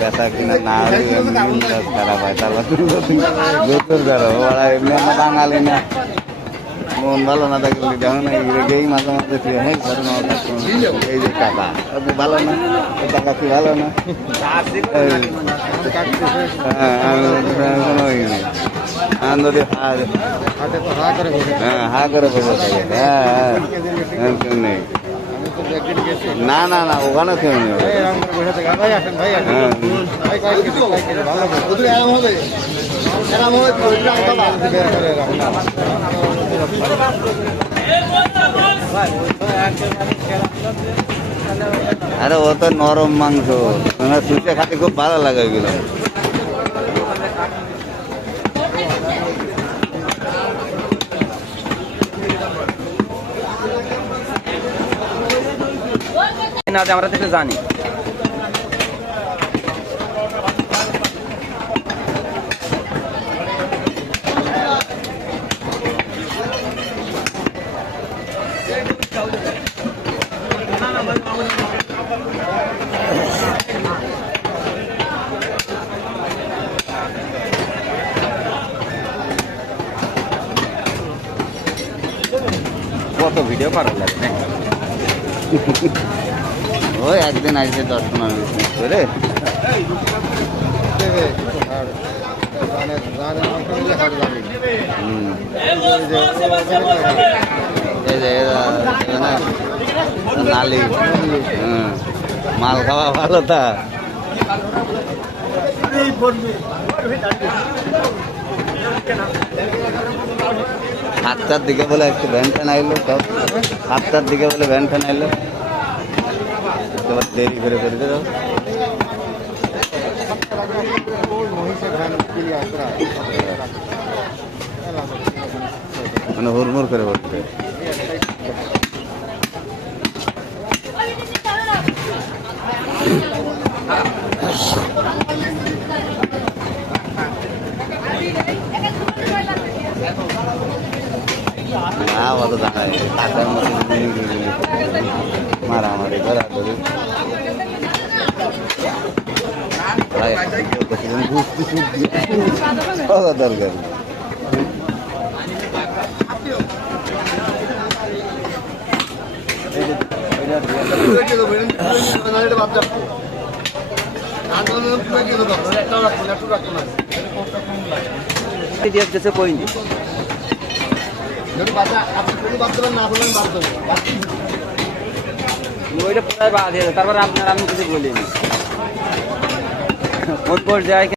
বেচা কিনা না হলে খারাপ হয় তারপর জোর ধরো ওরা এমনি আমরা বাঙালি না মন ভালো না থাকলে দেখো না এই মাঝে মাঝে তুই হ্যাঁ এই যে টাকা ভালো না টাকা কি ভালো না কোনো ই নেই যদি হা করে বসে থাকে হ্যাঁ নেই না না না ওখানে কেউ নেই আরে ও তো নরম মাংস সুচে খাতে খুব ভালো লাগে ওইগুলো আমরা থেকে জানি কত ভিডিও করার লাগে না ওই একদিন আসবে 10-15 মিনিট করে নালি মাল খাওয়া ভালো তা 7টার দিকে বলে একটু ভ্যান ফ্যান আইলো সব 7টার দিকে বলে ভ্যান ফ্যান আইলো দেরি করে করে দাও মানে হুড়মুড় করে বলছে না অত দাঁড়ায় টাকার মতো মারামারি করা করে দরকার কইনি ওইটা প্রায় বাদ তারপরে আপনার আমি কিছু বলিনি ওই পর্যায়ে